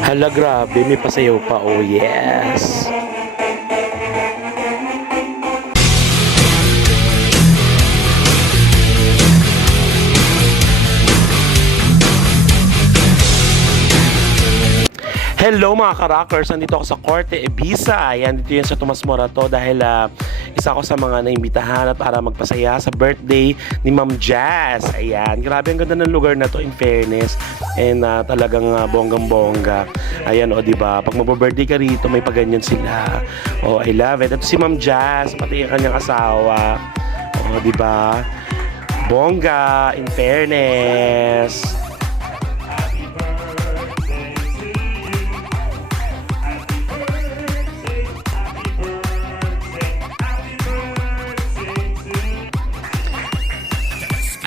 Hala, grabe, may pasayaw pa. Oh, yes. Hello mga ka-rockers! Nandito ako sa Corte Ibiza. Ayan, dito yan sa Tomas Morato dahil isa ako sa mga naimbitahan at para magpasaya sa birthday ni Ma'am Jazz. Ayan, grabe ang ganda ng lugar na to in fairness. And talagang bonggang-bongga. Ayan, o diba? Pag magbo-birthday ka rito, may paganyan sila. Oh, I love it. Ito si Ma'am Jazz, pati ang kanyang asawa. O, diba? Bongga, in fairness.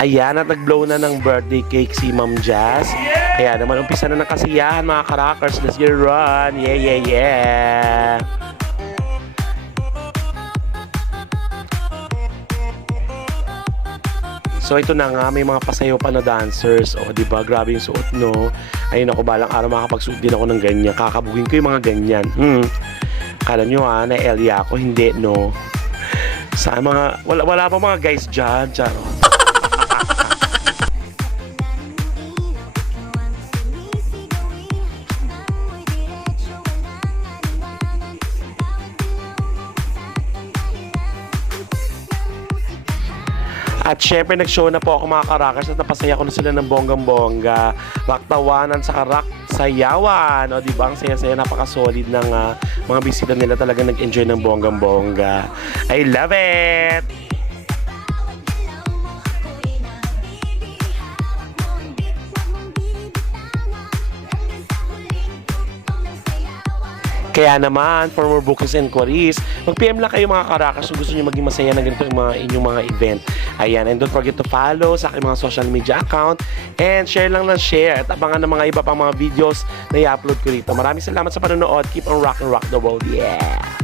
Ayan, at nag-blow na ng birthday cake si Ma'am Jazz. Kaya naman, umpisa na ng kasiyahan mga ka-rockers. Let's get run! Yeah, yeah, yeah! So ito na nga, may mga pasayaw pa na dancers. O, diba? Grabe yung suot, no? Ayun ako, balang araw makakapagsuot din ako ng ganyan. Kakabugin ko yung mga ganyan. Kala nyo na-Elia ako. Hindi, no? Sa mga, wala pa mga guys dyan. Charot. At syempre nag-show na po ako mga ka-rockers at napasaya ko na sila ng bonggang-bongga. Rocktawanan sa rock sayawan. O diba ang saya-saya, napaka-solid ng mga bisita nila, talaga nag-enjoy ng bonggang-bongga. I love it! Kaya naman, for more bookings and inquiries, mag-PM lang kayo mga ka-rockers kung gusto nyo maging masaya na ganito yung inyong mga event. Ayan, and don't forget to follow sa aking mga social media account and share lang ng share at abangan ng mga iba pang mga videos na i-upload ko rito. Maraming salamat sa panonood. Keep on rock and rock the world. Yeah!